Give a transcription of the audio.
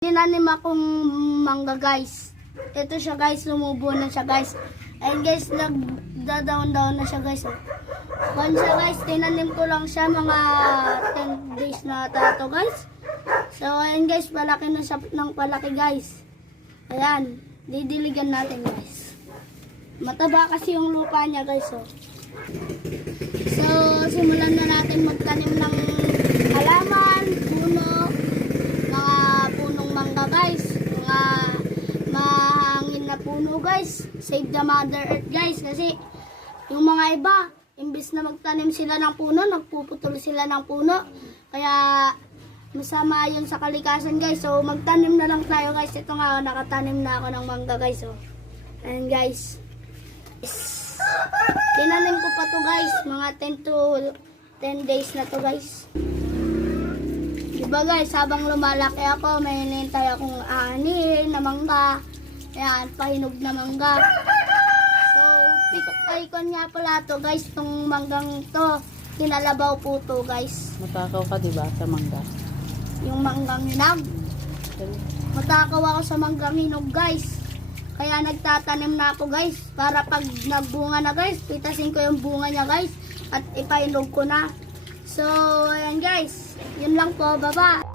Tinanim akong mangga guys. Ito siya guys, lumubo na siya guys. And guys, nagda-down na siya guys. Kung siya guys, tinanim ko lang siya mga 10 days na tato guys. So ayan guys, palaki na siya ng palaki guys. Ayan, didiligan natin guys. Mataba kasi yung lupa niya guys. So simulan na natin magtanim ng halaman, puno, mga punong mangga guys, mga mahangin na puno guys. Save the mother earth guys, kasi yung mga iba imbis na magtanim sila ng puno, nagpuputol sila ng puno, kaya masama yun sa kalikasan guys. So magtanim na lang tayo guys. Ito nga, nakatanim na ako ng mangga guys. Ayan guys, tinanim ko pa to guys, mga 10 to 10 days na to guys. Diba guys, habang lumalaki ako, may hinintay akong ani na mangga. Ayan, pahinog na mangga. So, icon nga pala to guys, itong manggang to. Kinalabaw po to guys. Matakaw ka diba sa mangga? Yung manggang hinog. Matakaw ako sa manggang hinog guys. Kaya nagtatanim na ako guys. Para pag nagbunga na guys, pitasin ko yung bunga niya guys. At ipahinog ko na. So, ayan guys. Yun lang po. Bye-bye.